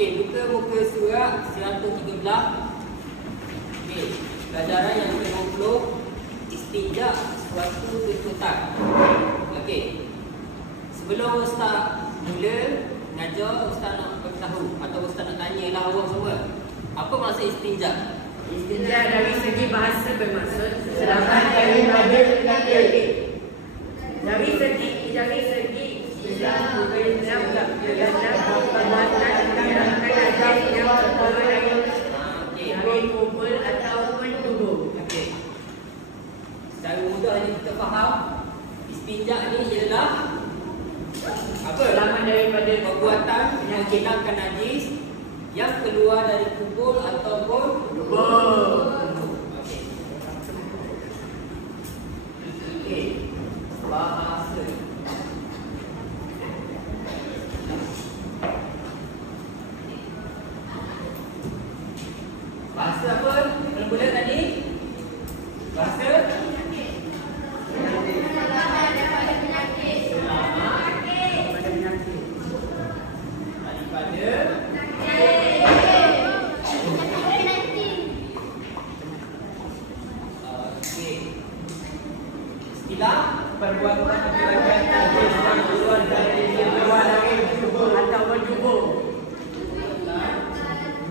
Okey, buka muka surat 113. Okey, pelajaran yang ke-20, istinja suatu tuntutan. Okey. Sebelum Ustaz mula mengajar, Ustaz nak beritahu atau Ustaz nak tanyalah awak semua. Apa maksud istinja? Istinja dari segi bahasa bermaksud selamat daripada penyakit. Dari segi Islam perbuatan tindakan yang terbawa dari kubur ataupun tubuh. Okey. Secara mudahnya kita faham, istinja ni ialah apa? Selamat daripada Perbuatan menghilangkan najis yang keluar dari kubur ataupun tubuh. Okey. Okey. Bahasa. Bahasa apa? Mula tadi? Bahasa perbuatan menghilangkan najis yang keluar dari tubuh ataupun tubuh.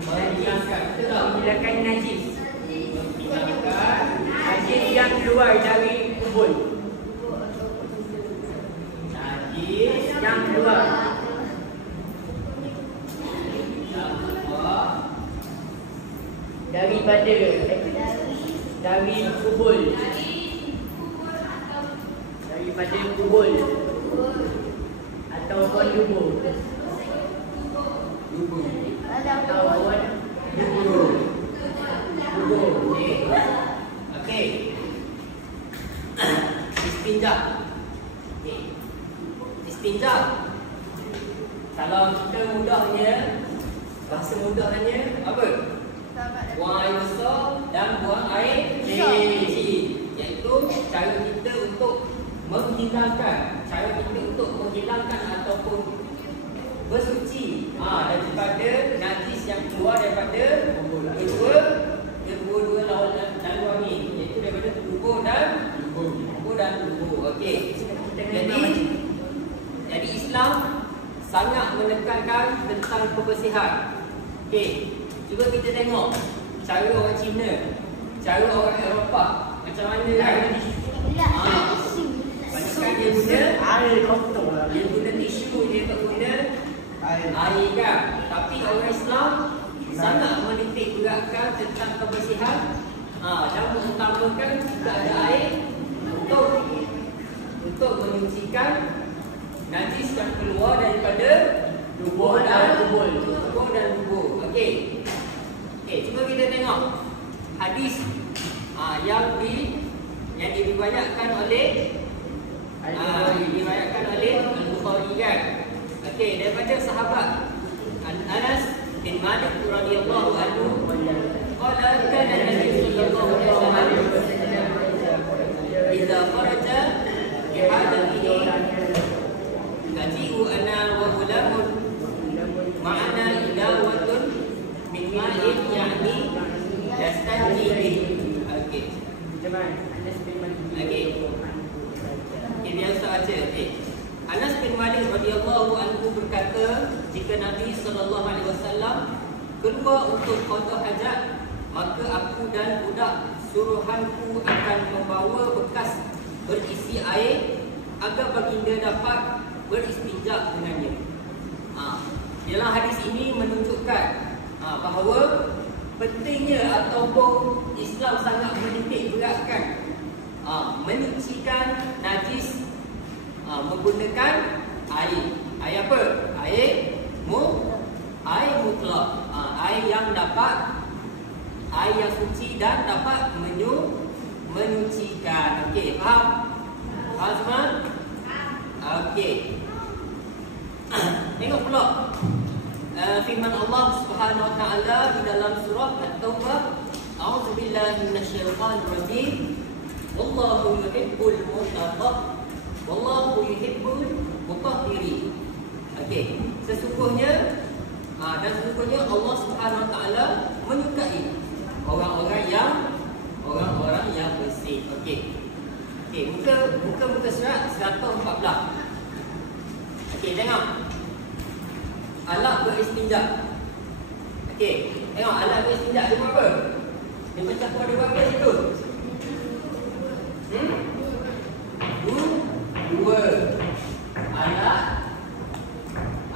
Menghilangkan najis. Najis yang keluar dari kubur. najis Yang keluar daripada dari kubur. Daripada kubur ataupun tubuh. Ataupun tubuh. Okey. Istinja. Okey. Istinja. Kalau kita mudahnya, bahasa mudahnya apa? Buang air besar dan buang air kecil. Iaitu cara kita untuk menghilangkan, ataupun bersuci daripada najis yang keluar daripada kedua-dua laluan ni, iaitu daripada tubuh dan tubuh. Okey. Jadi Islam sangat menekankan tentang kebersihan. Okey. Cuba kita tengok cara orang Cina, cara orang Eropah macam mana kan? Banyak dia guna Air kotor lah. dia guna tisu, dia tak guna air kan. Tapi orang Islam sangat menitik beratkan tentang kebersihan dan mengutamakan tidak ada air untuk menyucikan najis yang keluar daripada tubuh dan tubuh. Okey. Okey, cuba kita tengok hadis yang diriwayatkan oleh Al-Bukhari kan. Okey, daripada sahabat Anas bin Malik radhiyallahu anhu, qala kana Nabi sallallahu alaihi wasallam idza kharaja bi hadhihi taji'u ana wa ghulamun ma'ana idawatun min ma'in ya'ni yastanji bihi. Okey. Okey, biar Ustaz baca. Okey. Anas bin Malik radhiyallahu anhu berkata, jika Nabi sallallahu alaihi wasallam keluar untuk qada hajat, maka aku dan budak suruhanku akan membawa bekas berisi air agar baginda dapat beristinja dengannya. Dalam hadis ini menunjukkan bahawa pentingnya ataupun Islam sangat menitik beratkan menyucikan najis menggunakan air. Air apa? Air mutlak. Air yang suci dan dapat menyucikan. Okey, faham? Faham semua? Okey. Tengok pula firman Allah Subhanahu wa taala di dalam surah At-Taubah, a'udzubillahi minasyaitonir rajim. Wallahu yuhibbul mutahhirin. Okey, sesungguhnya Dan sesungguhnya Allah Subhanahu Wa Taala menyukai orang-orang yang bersih. Okey. Muka surat 114. Okey, tengok. Alat beristinja. Okey, tengok alat beristinja ada berapa? Dia macam tu ada berapa situ? Dua.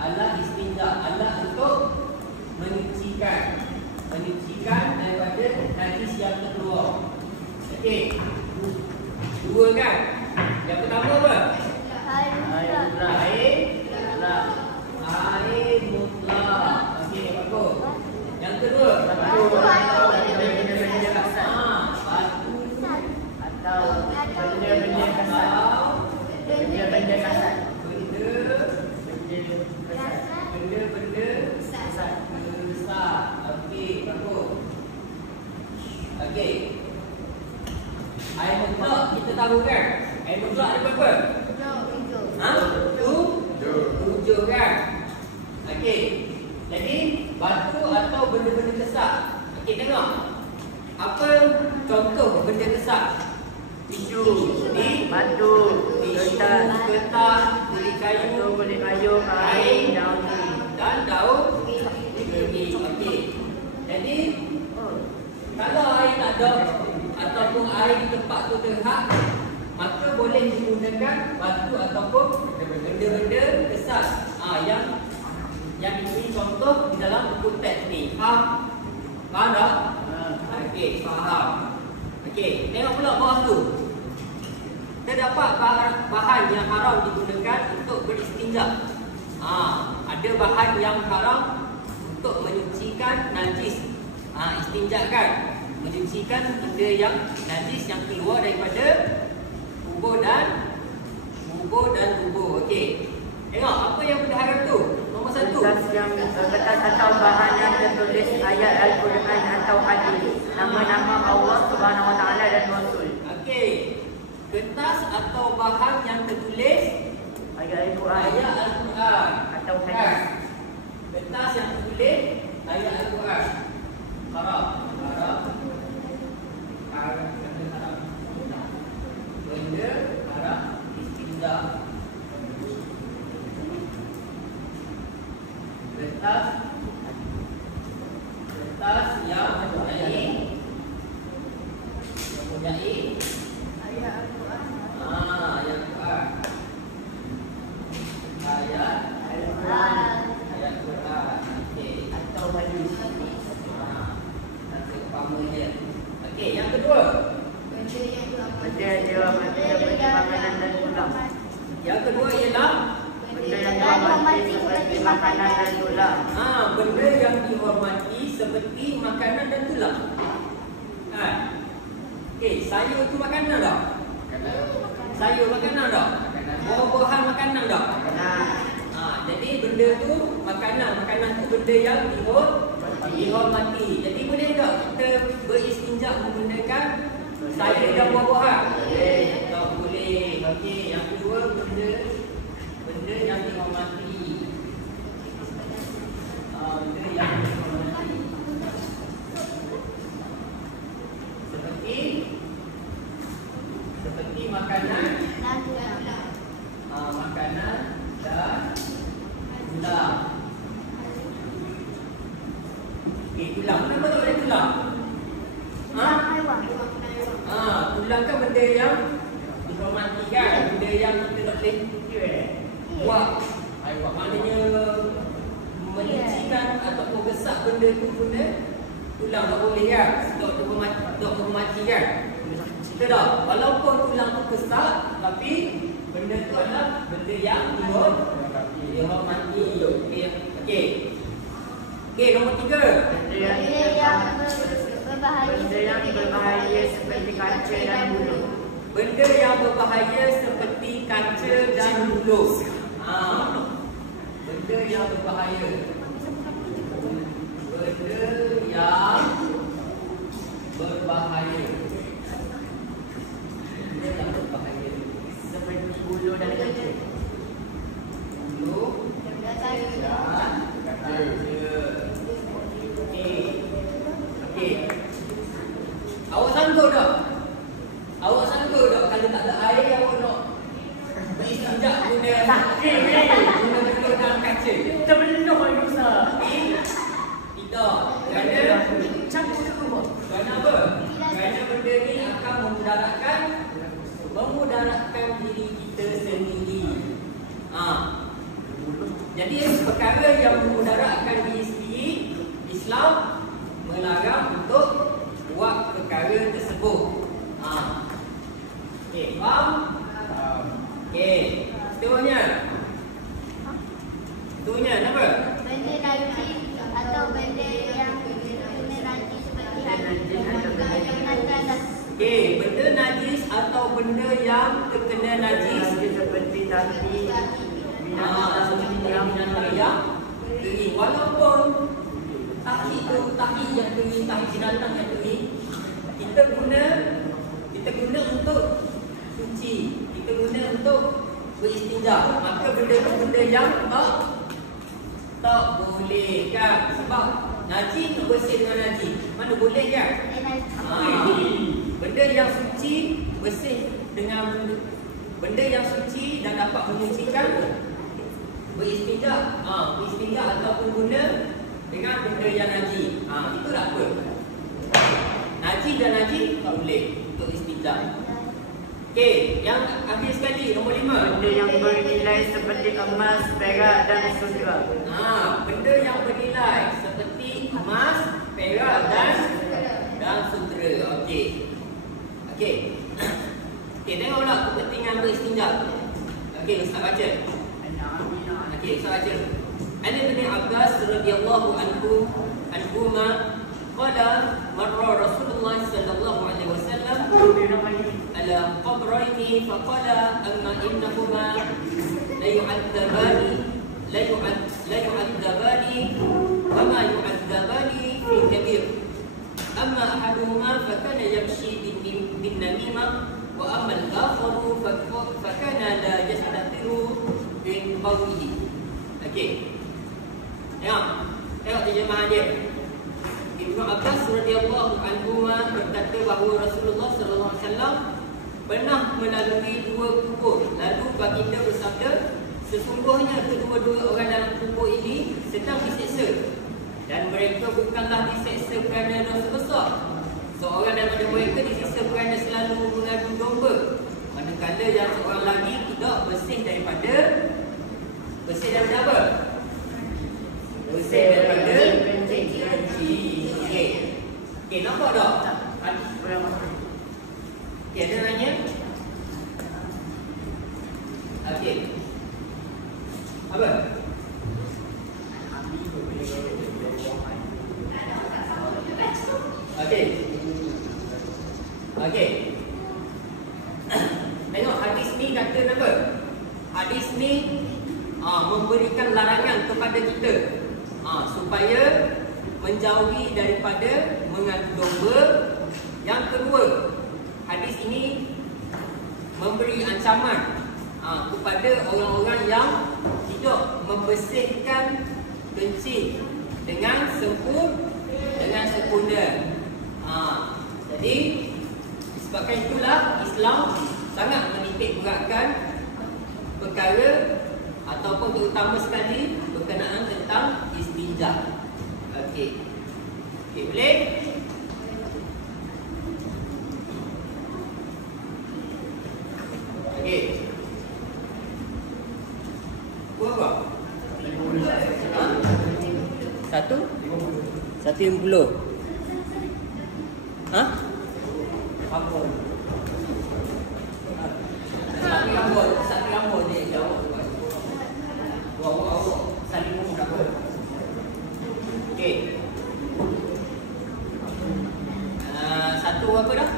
Alat istinja, alat untuk menyucikan daripada najis yang terkeluar. Okey. Dua kan? Yang pertama apa? Air mutlak. Okey, bagus. Yang kedua, batu benda-benda kasar. Atau benda-benda kasar. Benda-benda kasar. Benda-benda besar. Okey, bagus. Okey. Air mutlak kita tahu kan? Air mutlak ada berapa? 7 kan? Okey. Jadi batu atau benda-benda kesat. Okey, tengok. Apa contoh benda kesat? Tisu, batu, kertas, kulit kayu, air, daun dan daun gigi. Okey. Jadi kalau air tak ada ataupun air di tempat tu terhad, maka boleh digunakan batu ataupun benda-benda kesat. Yang diberi contoh di dalam buku teks ni. Faham tak? Okey, faham. Okey, tengok pula bawah tu. Terdapat bahan yang haram digunakan untuk beristinja. Ada bahan yang haram untuk menyucikan najis. Istinja kan? Menyucikan benda yang najis yang keluar daripada kubur dan kubur. Okey. Tengok apa yang berharam tu. Nombor 1. Kertas atau bahan yang tertulis ayat Al-Quran atau hadis, nama-nama Allah Subhanahu Wa Taala dan Rasul. Okey. Kertas atau bahan yang tertulis ayat Al-Quran atau hadis. Kertas yang tertulis ayat Al-Quran. Haram. Benda haram istinja. Kertas yang mempunyai ayat Al-Quran. Ayat Al-Quran. Okey. Atau hadis. Nanti umpamanya. Okey, yang kedua. Benda makanan dan tulang. Yang kedua ialah Benda yang dihormati seperti makanan dan tulang. Benda yang dihormati seperti makanan dan tulang. Okey, sayur tu makanan tak? Sayur makanan tak? Buah-buahan makanan tak? Jadi benda tu makanan tu benda yang dihormati. Jadi boleh tak kita beristinja menggunakan sayur dan buah-buahan? Tak boleh. Okey, yang kedua benda yang dihormati. Benda yang dihormati. Seperti makanan dan tulang. Okey, tulang. Kenapa tak boleh tulang? Tulang kan benda yang dihormati kan? Benda yang kita tak boleh buat. Maknanya menyucikan ataupun besar benda tu guna tulang tak boleh kan? Dok menghormati kan? Kita dah, walaupun tulang tu kesat, tapi benda tu adalah benda yang dihormati. Okey, nombor 3. Benda yang berbahaya seperti kaca dan bulu. Benda yang berbahaya seperti kaca dan bulu. Benda yang berbahaya. Seperti bulu dan kaca. Bulu dan kaca. memudaratkan diri kita sendiri. Jadi perkara yang memudaratkan diri sendiri, Islam melarang untuk buat perkara tersebut. Okey, faham? Okey, seterusnya. Seterusnya apa? Benda najis atau benda yang kena najis seperti Okey, benda najis atau benda yang terkena najis seperti tadi seperti yang kering. Walaupun tahi tu tahi yang kering, tahi binatang yang kering, kita guna untuk suci, kita guna untuk beristinja. Maka benda-benda yang tak boleh kan, sebab najis nak bersih dengan najis, mana boleh kan? Benda yang suci bersih dengan benda yang suci dan dapat menyucikan, beristinja, beristinja ataupun guna dengan benda yang najis. Itu tak apa. Najis dan najis tak boleh untuk istinja. Okey, yang akhir sekali nombor 5. benda yang bernilai seperti emas, perak dan sudra. Benda yang bernilai seperti emas, perak dan sudra. Okey. Okey. Okey, tengoklah kepentingan beristinja. Okey, Ustaz baca. Okey, Ustaz baca. An Ibn Abbas radhiyallahu anhuma qala marra Rasulullah sallallahu alaihi wasallam ala qabraini faqala amma innahuma la yu'adzabani wa ma yu'adzabani fi kabir. Amma ahaduhuma fakana yamshi bin namimah wa amma al-akharu fakana la yastatiru bin qawlihi. Okey. Tengok terjemahan dia. Ibnu Abbas radhiyallahu anhu berkata bahawa Rasulullah sallallahu alaihi wasallam pernah melalui dua kubur. Lalu baginda bersabda, sesungguhnya kedua-dua orang dalam kubur ini sedang diseksa, dan mereka bukanlah diseksa kerana dosa besar. Seorang daripada mereka diseksa kerana selalu mengadu domba, manakala yang seorang lagi tidak bersih daripada apa? Bersih daripada benci. Okey, nampak tak? Okey, ada nanya? Okey. Apa? Okey. Okey. Tengok hadis ni kata apa? Hadis ni memberikan larangan kepada kita supaya menjauhi daripada mengadu domba. Yang kedua, hadis ini memberi ancaman kepada orang-orang yang tidak membersihkan kencing dengan sempurna. Jadi disebabkan itulah Islam sangat menitik beratkan perkara ataupun terutama sekali berkenaan tentang istinja. Okey. Okey, boleh? Okey. Berapa? 150. Apa? Satu rambut je jawab. Awak saling pun tak apa. Okey. Satu apa dah?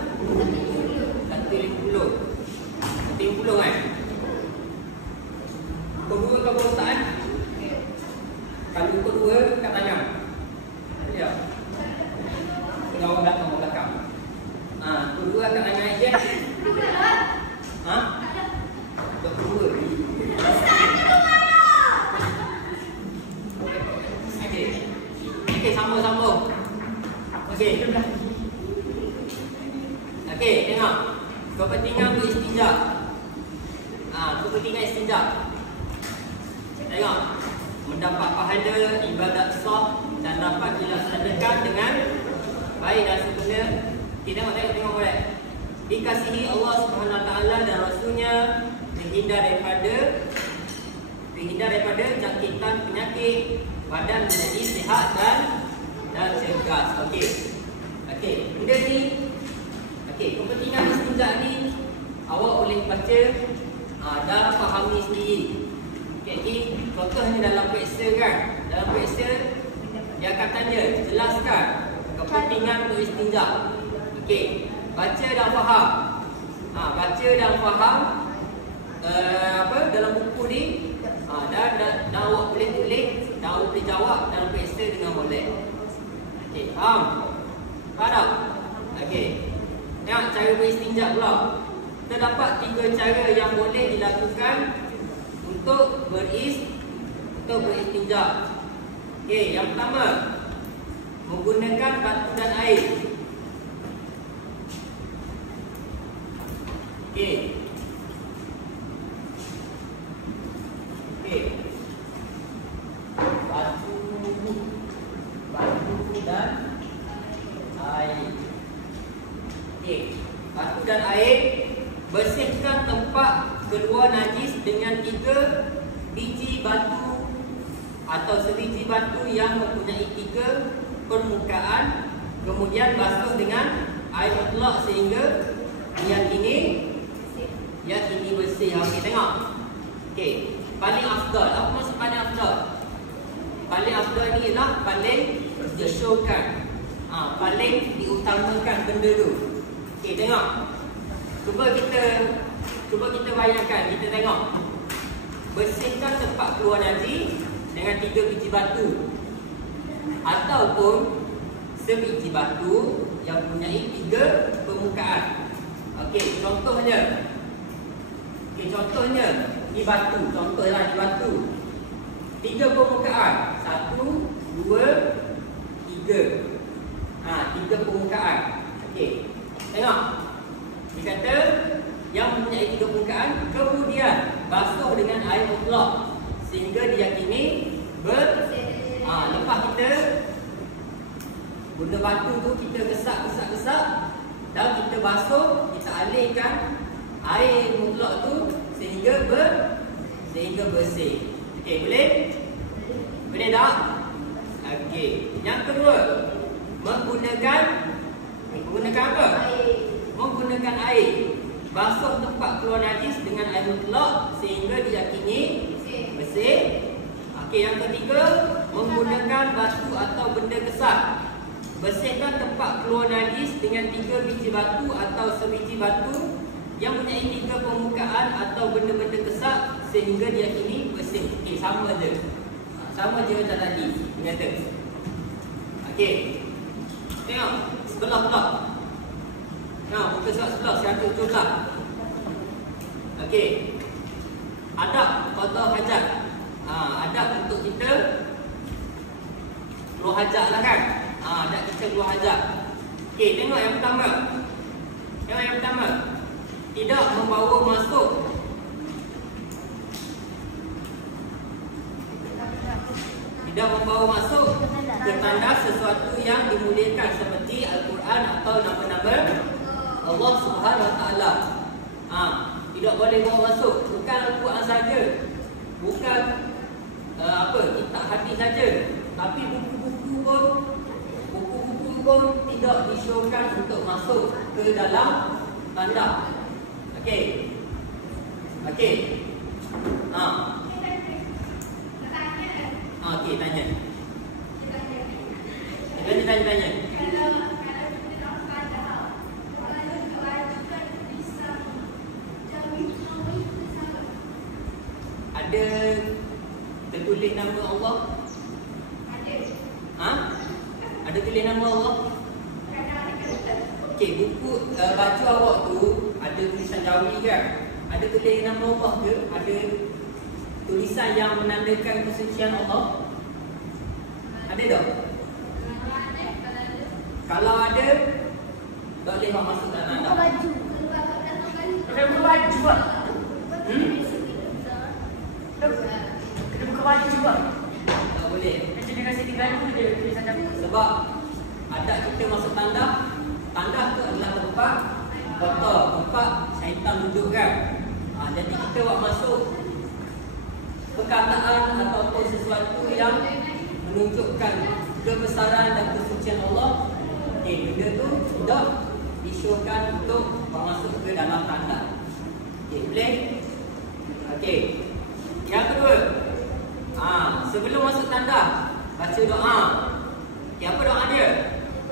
150. 150 kan? Kedua ke Ustaz? Kalau kedua kat tangan. Ya. Tengah orang belakang. Kedua kat tangan je. Kedua. Okey, sambung. Okey. Okey, tengok. Kepentingan beristinja. Kepentingan istinja. Tengok. Mendapat pahala ibadat sah dan dapat dilaksanakan dengan baik dan sempurna. Kita tengok boleh. dikasihi Allah Subhanahu Wa Taala dan Rasulnya, terhindar daripada jangkitan penyakit, badan menjadi sihat dan cergas. Okey, benda ni, kepentingan istinja ni awak boleh baca dan fahami sendiri. Okey, contohnya dalam periksa kan, dalam periksa dia akan tanya, jelaskan kepentingan untuk istinja. Okey, baca dan faham. Baca dan faham dalam buku ni, dan awak boleh tulis dan awak boleh jawab dalam periksa dengan molek. Okey, faham? Faham tak? Okey. Tengok cara beristinja pula. Terdapat 3 cara yang boleh dilakukan untuk beristinja. Okey, yang pertama, menggunakan batu dan air. Okey. Batu dan air. Okey, batu dan air. Bersihkan tempat keluar najis dengan 3 biji batu atau sebiji batu yang mempunyai 3 permukaan, kemudian basuh dengan air mutlak sehingga diyakini bersih. Okey, tengok. Okey, paling afdal. Apa maksud paling afdal? Paling afdal ni ialah paling disyurkan, paling diutamakan benda tu. Okey, tengok. Cuba kita bayangkan, kita tengok. Bersihkan tempat keluar najis dengan 3 biji batu ataupun sebiji batu yang mempunyai 3 permukaan. Okey, contohnya ni batu, contohlah ni batu. 3 permukaan. 1, 2, 3. 3 permukaan. Okey. Tengok. Dia kata yang mempunyai 3 permukaan, kemudian basuh dengan air mutlak sehingga diyakini lepas kita guna batu tu, kita gesak dan kita basuh, kita alihkan air mutlak tu sehingga bersih. Okey, boleh? Boleh tak? Okey. Yang kedua, menggunakan apa? Menggunakan air. Basuh tempat keluar najis dengan air mutlak sehingga diyakini bersih. Okey, yang ketiga, menggunakan batu atau benda kesat. Bersihkan tempat keluar najis dengan 3 biji batu atau sebiji batu yang mempunyai 3 permukaan atau benda-benda kesat sehingga diyakini bersih. Okey, sama je. Sama je macam tadi dia kata. Okey. Tengok sebelah pula. Tengok muka surat sebelah 117. Okey. Adab qada hajat. Adab untuk kita keluar hajat lah kan. Adab kita keluar hajat. Okey, tengok yang pertama. Tidak membawa masuk ke tandas sesuatu yang dimuliakan seperti Al-Quran atau nama-nama Allah Subhanahu Wa Taala. Tidak boleh bawa masuk. Bukan Al-Quran saja, bukan kitab hadis saja, tapi buku-buku pun tidak disyorkan untuk masuk ke dalam tandas. Okey. Okey, tanya. Tanya. Ada tertulis nama Allah? Ada tulis nama Allah? Okey, buku baju awak tu ada tulisan Jawi kan? Ada tulis nama Allah ke? Ada tulisan yang menandakan kesucian Allah? Ada tak? Kalau ada, tak boleh masuk dalam anda. Buka baju lah. Kita buka baju juga. Tak boleh. Macam dia kasi tinggal tu dia tulisan Jawi. Sebab adat kita masuk tandas tu adalah tempat kotor, tempat syaitan duduk kan. Jadi kita buat masuk perkataan ataupun sesuatu yang menunjukkan kebesaran dan kesucian Allah, benda tu sudah disyorkan untuk masuk ke dalam tanda. Boleh? Yang kedua, sebelum masuk tanda, baca doa. Apa doa dia?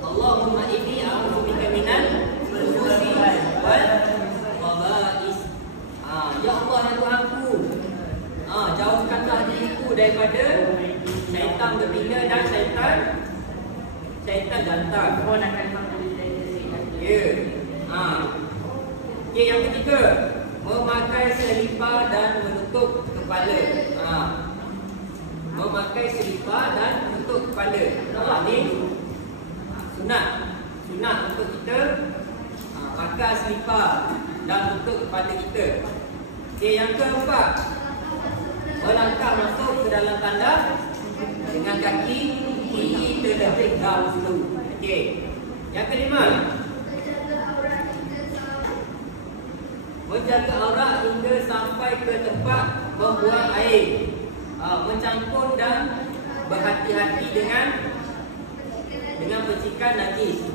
Allahumma inni a'udzubika minal khubuthi wal khaba'is. Ya Allah ya Tuhanku, jauhkanlah diriku daripada syaitan berbina dan syaitan jantan. Yang ketiga, memakai selipar dan menutup kepala. Memakai selipar dan menutup kepala. Ini sunat untuk kita pakai selipar dan menutup kepala kita. Yang keempat, melangkah masuk ke dalam tanda dengan kaki kiri terdetik dahulu. Yang kelima, menjaga aurat hingga sampai ke tempat membuang air, mencampur dan berhati-hati dengan percikan najis.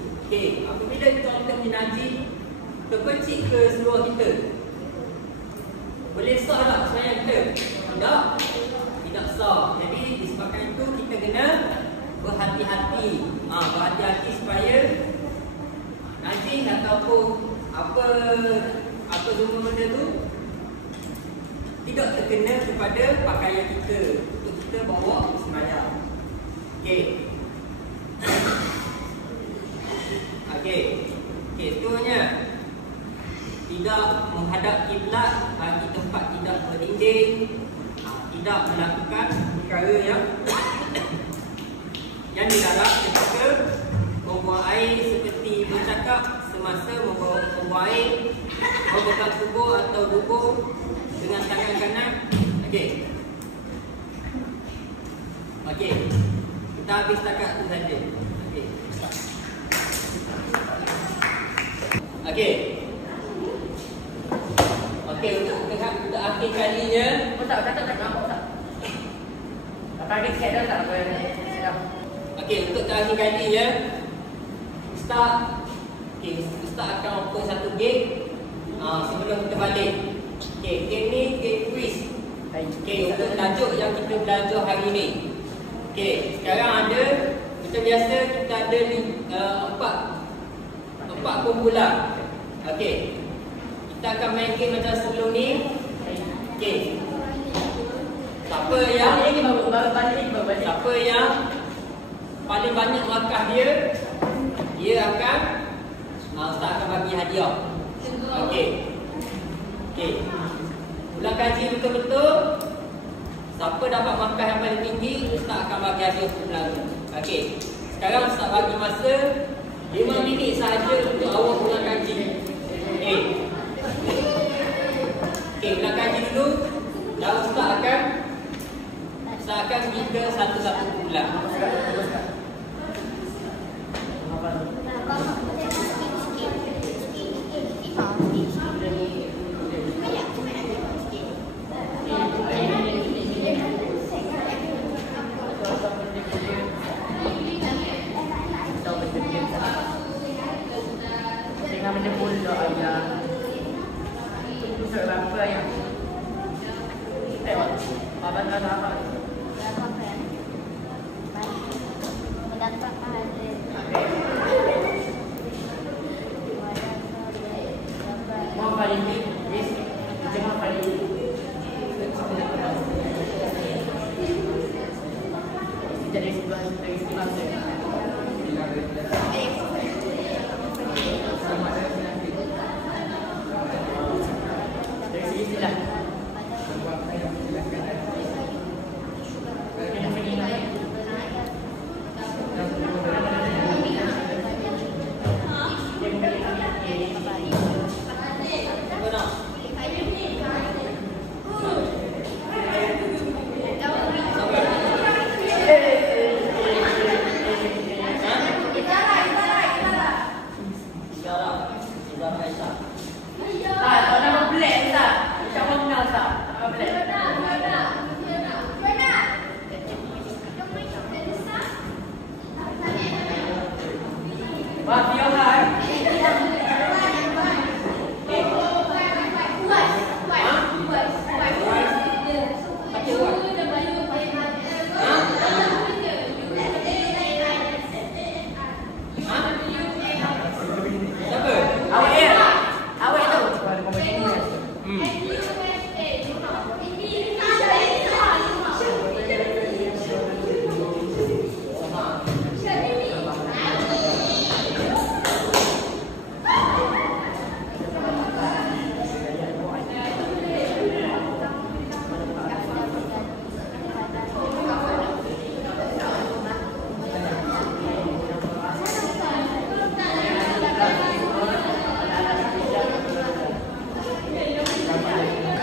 Apabila kita orang najis terpercik ke seluruh kita, boleh sah tak semayang kita? Tidak sah. Jadi disebabkan itu kita kena berhati-hati. Berhati-hati supaya najis ataupun apa semua benda tu tidak terkena kepada pakaian kita untuk kita bawa semayang. Seterusnya, tidak menghadap kiblat bagi tempat tidak berdinding, tidak melakukan perkara yang dilarang ketika membuang air, seperti bercakap semasa membuang air, memegang kubur atau dubur dengan tangan kanan. Kita habis setakat tu saja. Untuk akhir kalinya, untuk terakhir kalinya, Ustaz akan open satu game sebelum kita balik. Game ni game quiz. Untuk tajuk yang kita belajar hari ni. Sekarang ada, macam biasa kita ada empat kumpulan. Kita akan main game macam sebelum ni. Siapa yang paling banyak markah dia akan Ustaz akan bagi hadiah. Ulang kaji betul-betul. Siapa dapat markah yang paling tinggi, Ustaz akan bagi hadiah sebelah tu. Sekarang Ustaz bagi masa 5 minit sahaja untuk awak ulang kaji. Ulang kaji dulu. Dan Ustaz akan kita satu-satu ulang.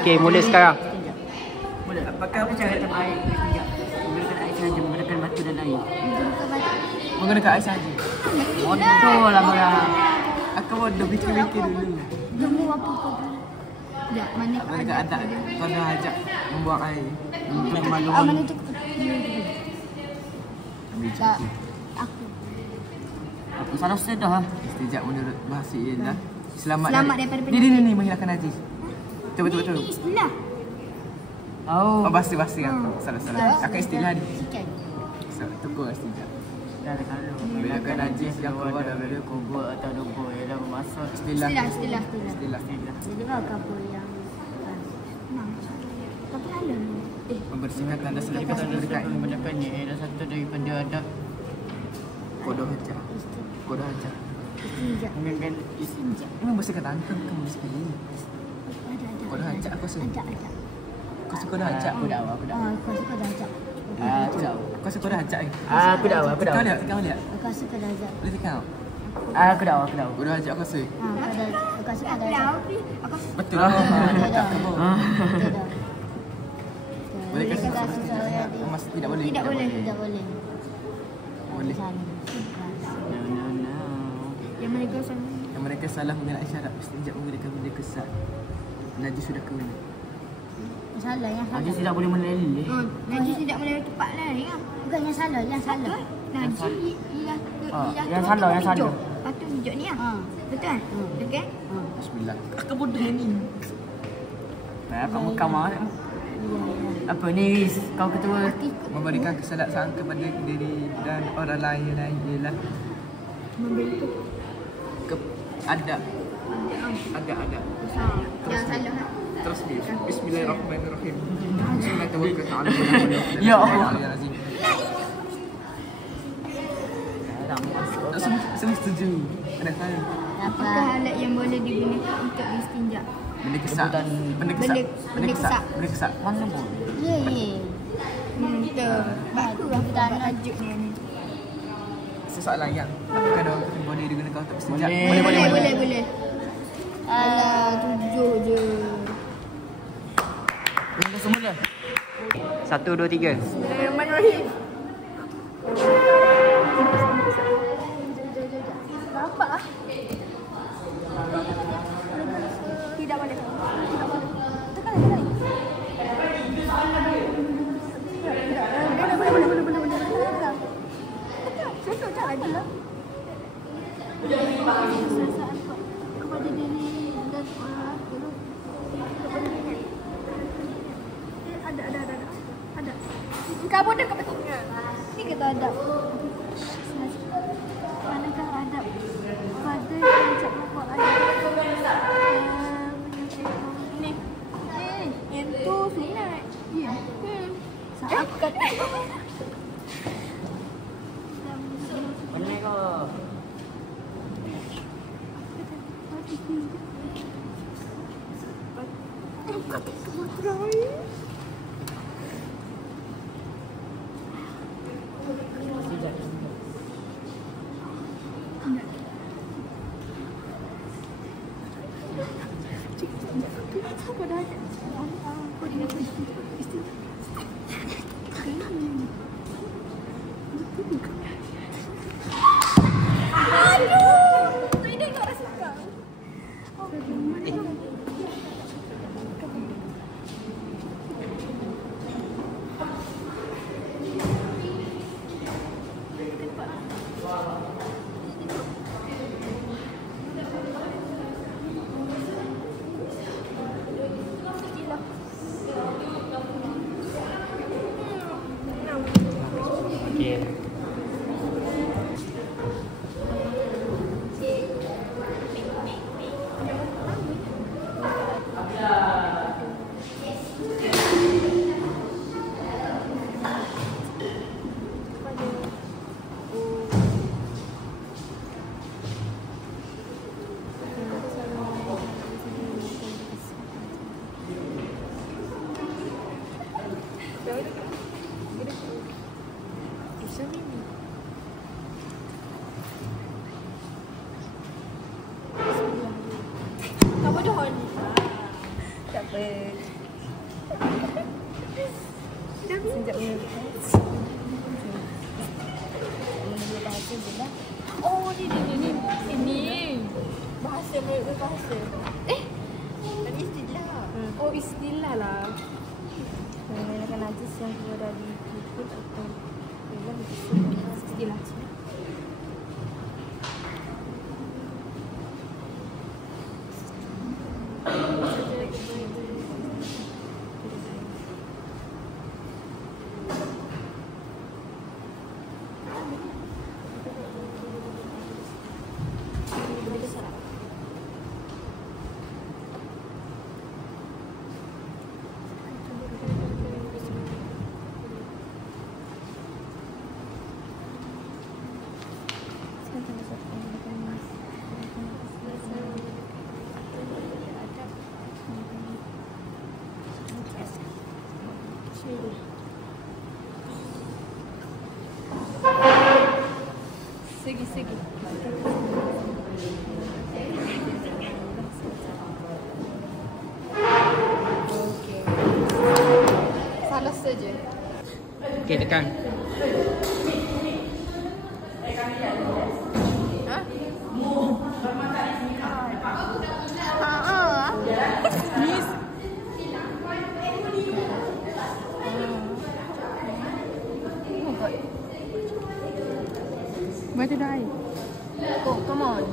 Okey, mula sekarang. Mula. Pakai apa cara tanam air? Sekejap. Menggunakan air sahaja, menggunakan batu dan air. Menggunakan air sahaja. Bodoh lah korang. Aku bodoh fikir-fikir dulu. Kamu apa kau? Tak, mana kau Mereka ada pada hajat membuang air. Untuk mana malu-malu. tu? Tak, aku. Aku salah sudah lah. Istijab menurut bahasa ialah selamat daripada Ni menghilangkan najis. Betul. Ini istilah. Oh, bahasa aku. Salah. Akan istilah ni. Sikit. So, tukar istijab. Kalau Menghilangkan najis yang keluar daripada kubur atau lubur ialah bermaksud istilah. Istilah. Istilah. Jadi apa yang tapi halal. Membersihkan tanda Kita selepas ada dekat menggunakan ni ialah satu daripada adab kodoh hajat. Kodoh hajat. Istinja. menggunakan istinja. Ini membersihkan tangan ke membersihkan ini? Ada. Kodoh hajat aku suka. Ada. Aku suka kodoh hajat. Aku dah. Kau suka dajak. Aku dah. Aku suka kodoh hajat. Aku dah. Kau lihat. Kau suka dajak. Boleh tekan. Aku dah. Kodoh hajat aku suka. Kau suka dajak. Betul. Betul Tak dah. kebal. Betul dah. Boleh kasih Boleh satu kasih saya di- Mas tidak boleh. Tidak boleh. Tidak boleh. Boleh. No. Yang mana kau sama? Yang mereka salah mengenai isyarat istijab menggunakan benda kesat. Najis sudah kena. Salah yang Aku salah. tidak boleh meleleh. Najis tidak boleh tepat lah ya. Bukan yang salah, yang salah. Najis yang salah. Patut hijau ni ah. Betul? Okey? Bismillah. Aku bodoh ni. Kamu apa ni Riz? Kau ketua. Memberikan kesalahan kepada diri dan orang lain ialah Membentuk adab. Adab. yang salah. Terus ni. Bismillahirrahmanirrahim. Bismillahirrahmanirrahim. Ya Allah. Semua setuju. Ada saya. Apakah alat yang boleh digunakan untuk istinja? Benda kesat. Benda kesat. Mana pun. Ya. Betul. Bagus aku tak nak tajuk ni. Soalan yang apakah orang boleh digunakan untuk istijab? Boleh. Alah, 7 je. Yang semula. 1, 2, 3. Bismillahirrahmanirrahim. Apa? Tidak boleh. Tekan lagi. Boleh. Betul tak ada lah. Kepada diri dan orang terus. Ada. Kau bodoh kau betul. Ni kata adab. Manakah adab pada yang cak buat adab? Ni. Yang tu sunat. Ya. Saat kata. Mana kau? Okey. Kau bodoh ni. Tak apa. Sejenak. Oh, ni. Sini. Bahasa bahasa. Tadi istilah. Oh, istilah lah. Mengenalkan najis yang keluar dari kulit atau dalam istilah. Segi. Okey. Salah saja. Okey, tekan. Where did I? Oh, come on.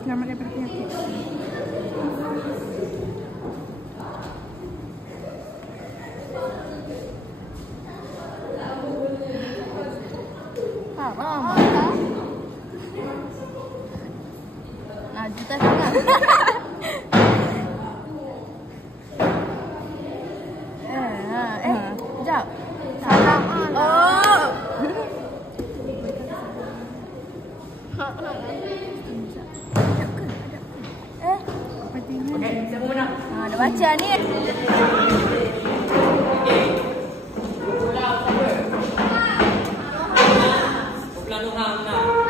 Selamat daripada penyakit. Juta sangat. Sekejap. Salam. Oh. Okey, siapa menang? Dah baca ni. Kumpulan Noha menang.